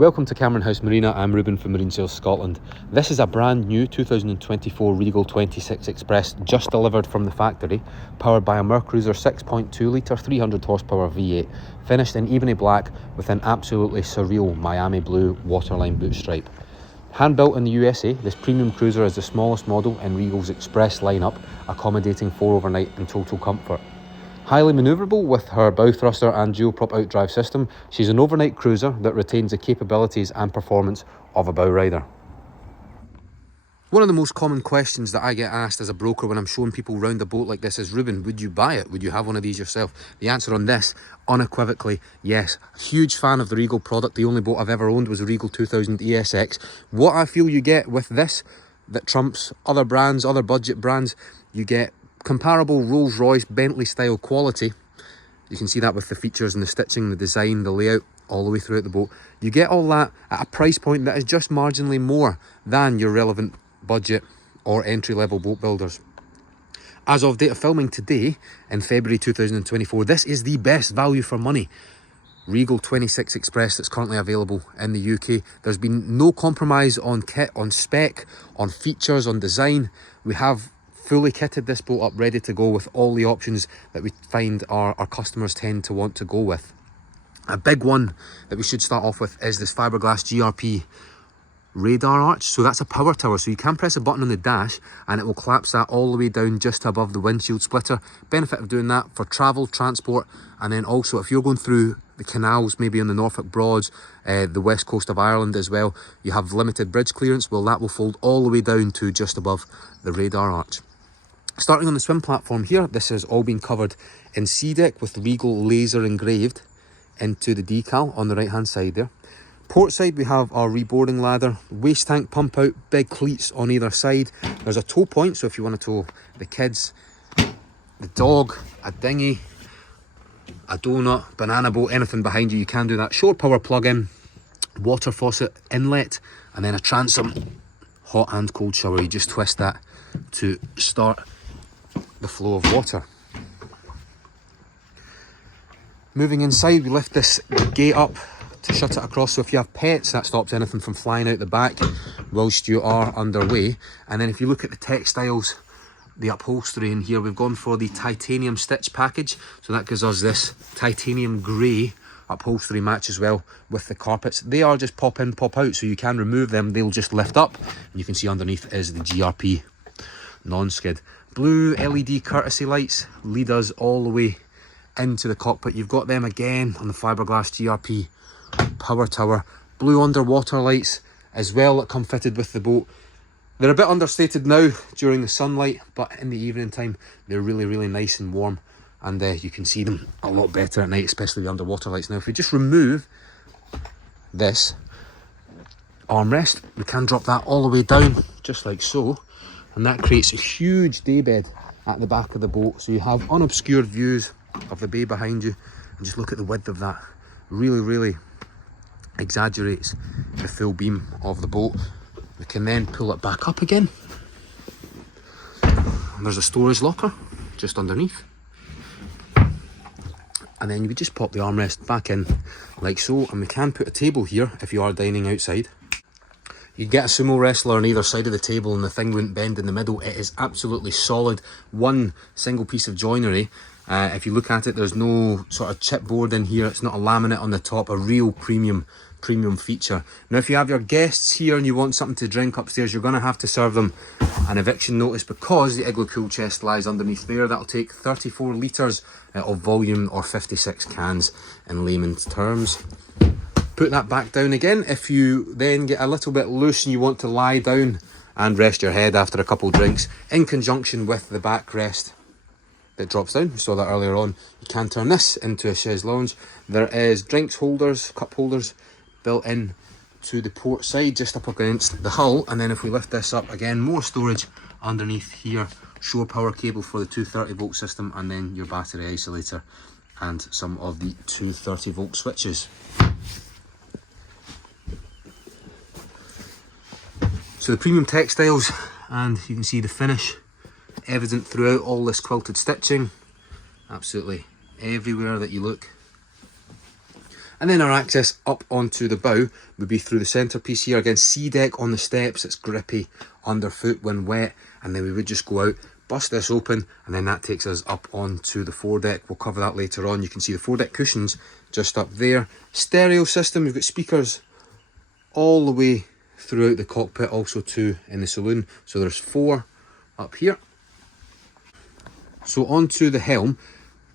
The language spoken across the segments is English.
Welcome to Cameron House Marina. I'm Ruben from Marine Sales Scotland. This is a brand new 2024 Regal 26 Express just delivered from the factory, powered by a Mercruiser 6.2 litre 300 horsepower V8, finished in ebony black with an absolutely surreal Miami blue waterline boot stripe. Hand built in the USA, this premium cruiser is the smallest model in Regal's Express lineup, accommodating 4 overnight in total comfort. Highly manoeuvrable with her bow thruster and dual prop outdrive system, she's an overnight cruiser that retains the capabilities and performance of a bow rider. One of the most common questions that I get asked as a broker when I'm showing people round a boat like this is, Ruben, would you buy it? Would you have one of these yourself? The answer on this, unequivocally, yes. Huge fan of the Regal product. The only boat I've ever owned was a Regal 2000 ESX. What I feel you get with this that trumps other brands, other budget brands, you get comparable Rolls-Royce Bentley style quality. You can see that with the features and the stitching, the design, the layout, all the way throughout the boat. You get all that at a price point that is just marginally more than your relevant budget or entry-level boat builders. As of date of filming today, in February 2024, this is the best value for money Regal 26 Express that's currently available in the UK. There's been no compromise on kit, on spec, on features, on design. We have fully kitted this boat up, ready to go with all the options that we find our customers tend to want to go with. A big one that we should start off with is this fiberglass GRP radar arch. So that's a power tower, so you can press a button on the dash and it will collapse that all the way down just above the windshield splitter. Benefit of doing that for travel, transport, and then also if you're going through the canals, maybe on the Norfolk Broads, the west coast of Ireland as well, you have limited bridge clearance, well that will fold all the way down to just above the radar arch. Starting on the swim platform here, this has all been covered in sea deck with Regal laser engraved into the decal on the right hand side there. Port side we have our reboarding ladder, waste tank pump out, big cleats on either side. There's a tow point, so if you want to tow the kids, the dog, a dinghy, a donut, banana boat, anything behind you, you can do that. Shore power plug-in, water faucet inlet, and then a transom hot and cold shower. You just twist that to start the flow of water. Moving inside, we lift this gate up to shut it across, so if you have pets, that stops anything from flying out the back whilst you are underway. And then if you look at the textiles, the upholstery in here, we've gone for the titanium stitch package, so that gives us this titanium grey upholstery match as well with the carpets. They are just pop in, pop out, so you can remove them, they'll just lift up, and you can see underneath is the GRP non-skid. Blue LED courtesy lights lead us all the way into the cockpit. You've got them again on the fiberglass GRP power tower. Blue underwater lights as well that come fitted with the boat. They're a bit understated now during the sunlight, but in the evening time they're really nice and warm, and you can see them a lot better at night, especially the underwater lights. Now if we just remove this armrest, we can drop that all the way down just like so, and that creates a huge daybed at the back of the boat, so you have unobscured views of the bay behind you. And just look at the width of that, really exaggerates the full beam of the boat. We can then pull it back up again, and there's a storage locker just underneath, and then you would just pop the armrest back in like so, and we can put a table here if you are dining outside. You get a sumo wrestler on either side of the table and the thing wouldn't bend in the middle. It is absolutely solid, one single piece of joinery. If you look at it, there's no sort of chipboard in here, it's not a laminate on the top, a real premium feature. Now if you have your guests here and you want something to drink upstairs, you're going to have to serve them an eviction notice, because the Igloo cool chest lies underneath there. That'll take 34 litres of volume, or 56 cans in layman's terms. Put that back down again. If you then get a little bit loose and you want to lie down and rest your head after a couple drinks, in conjunction with the backrest that drops down, we saw that earlier on, you can turn this into a chaise lounge. There is drinks holders, cup holders built in to the port side just up against the hull, and then if we lift this up again, more storage underneath here, shore power cable for the 230 volt system, and then your battery isolator and some of the 230 volt switches. So the premium textiles, and you can see the finish evident throughout all this quilted stitching, absolutely everywhere that you look. And then our access up onto the bow would be through the centrepiece here. Again, sea deck on the steps, it's grippy underfoot when wet, and then we would just go out, bust this open, and then that takes us up onto the foredeck. We'll cover that later on. You can see the foredeck cushions just up there. Stereo system, we've got speakers all the way throughout the cockpit, also two in the saloon. So there's 4 up here. So onto the helm.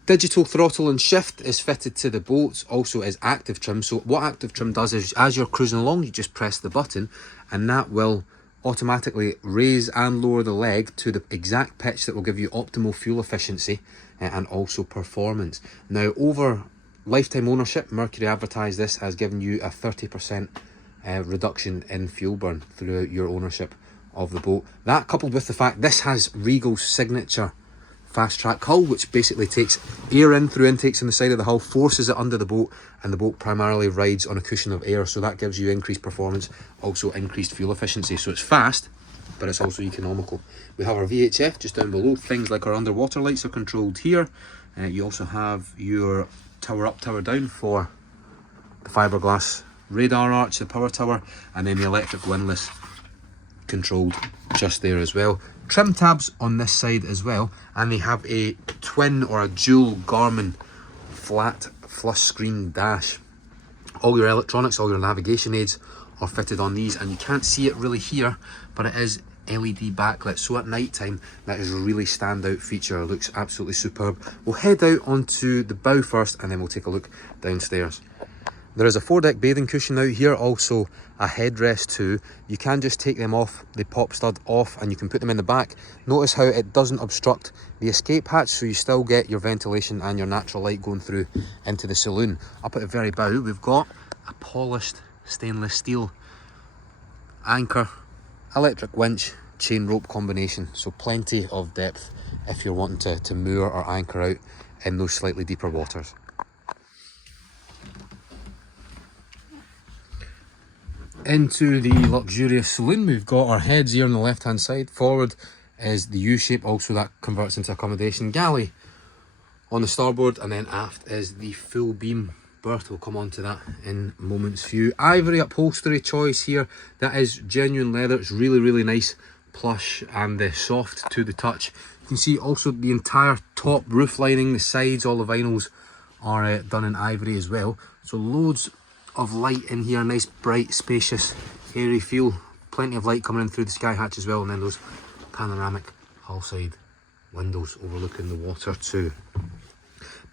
Digital throttle and shift is fitted to the boat, also is active trim. So what active trim does is, as you're cruising along, you just press the button and that will automatically raise and lower the leg to the exact pitch that will give you optimal fuel efficiency and also performance. Now, over lifetime ownership, Mercury advertised this as giving you a 30% reduction in fuel burn throughout your ownership of the boat. That, coupled with the fact this has Regal's signature fast track hull, which basically takes air in through intakes in the side of the hull, forces it under the boat, and the boat primarily rides on a cushion of air, so that gives you increased performance, also increased fuel efficiency. So it's fast, but it's also economical. We have our VHF just down below. Things like our underwater lights are controlled here. You also have your tower up, tower down for the fiberglass radar arch, the power tower, and then the electric windlass controlled just there as well. Trim tabs on this side as well, and they have a twin or a dual Garmin flat flush screen dash. All your electronics, all your navigation aids are fitted on these, and you can't see it really here, but it is LED backlit, so at night time that is a really standout feature. It looks absolutely superb. We'll head out onto the bow first, and then we'll take a look downstairs. There is a foredeck bathing cushion out here, also a headrest too. You can just take them off, the pop stud off, and you can put them in the back. Notice how it doesn't obstruct the escape hatch, so you still get your ventilation and your natural light going through into the saloon. Up at the very bow, we've got a polished stainless steel anchor, electric winch, chain rope combination, so plenty of depth if you're wanting to moor or anchor out in those slightly deeper waters. Into the luxurious saloon, we've got our heads here on the left hand side. Forward is the U-shape, also that converts into accommodation galley on the starboard, and then aft is the full beam berth. We'll come on to that in moments few. Ivory upholstery choice here, that is genuine leather. It's really nice, plush and soft to the touch. You can see also the entire top roof lining, the sides, all the vinyls are done in ivory as well. So loads of light in here, nice bright spacious airy feel, plenty of light coming in through the sky hatch as well, and then those panoramic hull side windows overlooking the water too.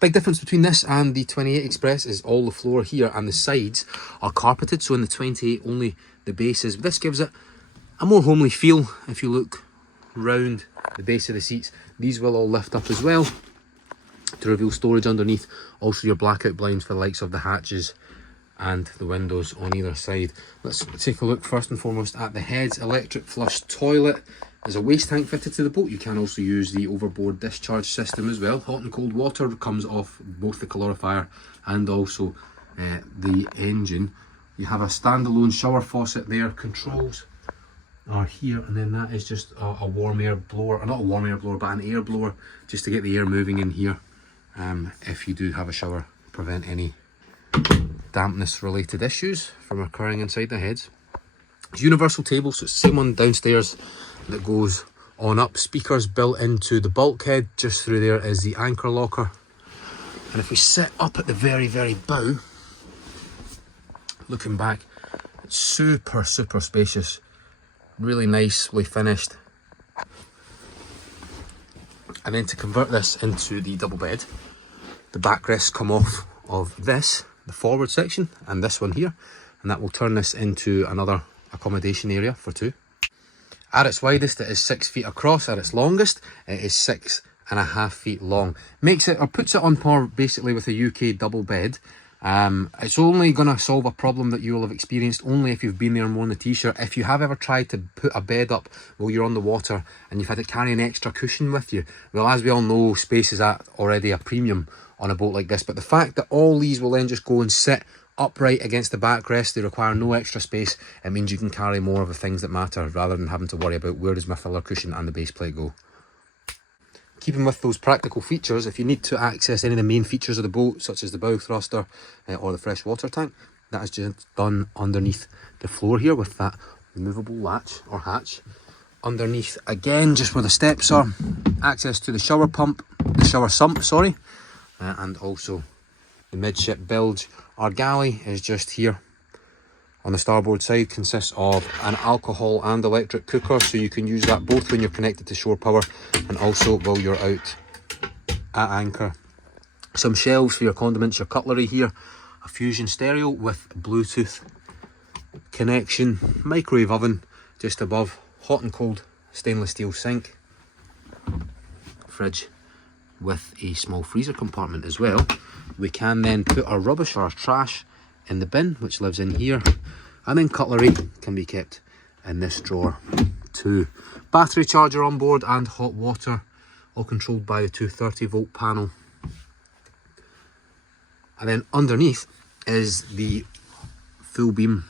Big difference between this and the 28 Express is all the floor here and the sides are carpeted, so in the 28 only the bases. This gives it a more homely feel. If you look round the base of the seats, these will all lift up as well to reveal storage underneath. Also your blackout blinds for the likes of the hatches and the windows on either side. Let's take a look first and foremost at the heads. Electric flush toilet. There's a waste tank fitted to the boat. You can also use the overboard discharge system as well. Hot and cold water comes off both the calorifier and also the engine. You have a standalone shower faucet there. Controls are here, and then that is just a warm air blower, or not a warm air blower but an air blower, just to get the air moving in here if you do have a shower, prevent any dampness related issues from occurring inside the heads. It's universal table, so it's the same one downstairs that goes on up. Speakers built into the bulkhead. Just through there is the anchor locker, and if we sit up at the very bow, looking back, it's super spacious, really nicely finished. And then to convert this into the double bed, the backrests come off of this, the forward section, and this one here, and that will turn this into another accommodation area for two. At its widest it is 6 feet across, at its longest it is 6.5 feet long. Makes it, or puts it on par basically with a UK double bed. It's only going to solve a problem that you will have experienced only if you've been there and worn the t-shirt. If you have ever tried to put a bed up while you're on the water and you've had to carry an extra cushion with you, well, as we all know, space is at already a premium on a boat like this, but the fact that all these will then just go and sit upright against the backrest, they require no extra space. It means you can carry more of the things that matter rather than having to worry about where does my filler cushion and the base plate go. Keeping with those practical features, if you need to access any of the main features of the boat, such as the bow thruster or the fresh water tank, that is just done underneath the floor here with that removable latch or hatch. Underneath, again, just where the steps are, access to the shower sump, sorry, and also the midship bilge. Our galley is just here on the starboard side, consists of an alcohol and electric cooker, so you can use that both when you're connected to shore power and also while you're out at anchor. Some shelves for your condiments, your cutlery here, a fusion stereo with Bluetooth connection, microwave oven just above, hot and cold stainless steel sink, fridge with a small freezer compartment as well. We can then put our rubbish or our trash in the bin, which lives in here, and then cutlery can be kept in this drawer too. Battery charger on board and hot water, all controlled by the 230 volt panel. And then underneath is the full beam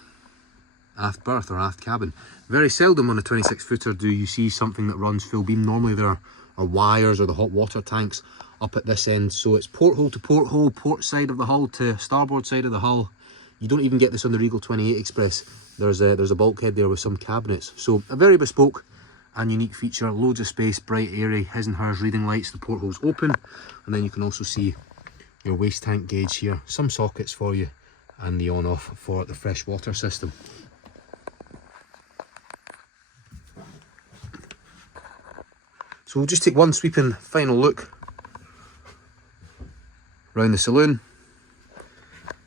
aft berth or aft cabin. Very seldom on a 26 footer do you see something that runs full beam. Normally there are wires or the hot water tanks up at this end, so it's porthole to porthole, port side of the hull to starboard side of the hull. You don't even get this on the Regal 28 Express. There's a bulkhead there with some cabinets. So a very bespoke and unique feature, loads of space, bright, airy, his and hers reading lights, the portholes open, and then you can also see your waste tank gauge here, some sockets for you, and the on-off for the fresh water system. So we'll just take one sweeping final look round the saloon,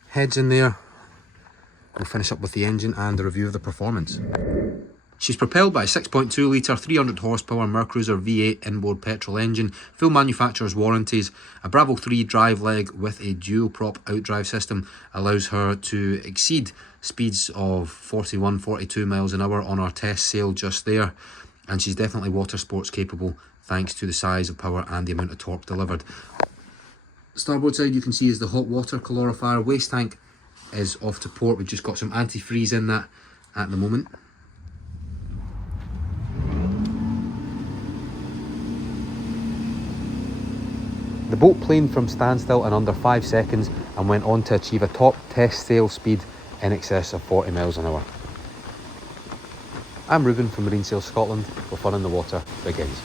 heads in there. We'll finish up with the engine and a review of the performance. She's propelled by a 6.2 litre 300 horsepower Mercruiser V8 inboard petrol engine, full manufacturer's warranties. A Bravo 3 drive leg with a dual prop outdrive system allows her to exceed speeds of 41-42 miles an hour on our test sail just there, and she's definitely water sports capable thanks to the size of power and the amount of torque delivered. Starboard side you can see is the hot water calorifier. Waste tank is off to port. We've just got some antifreeze in that at the moment. The boat planed from standstill in under 5 seconds and went on to achieve a top test sail speed in excess of 40 miles an hour. I'm Ruben from Marine Sail Scotland, where fun in the water begins.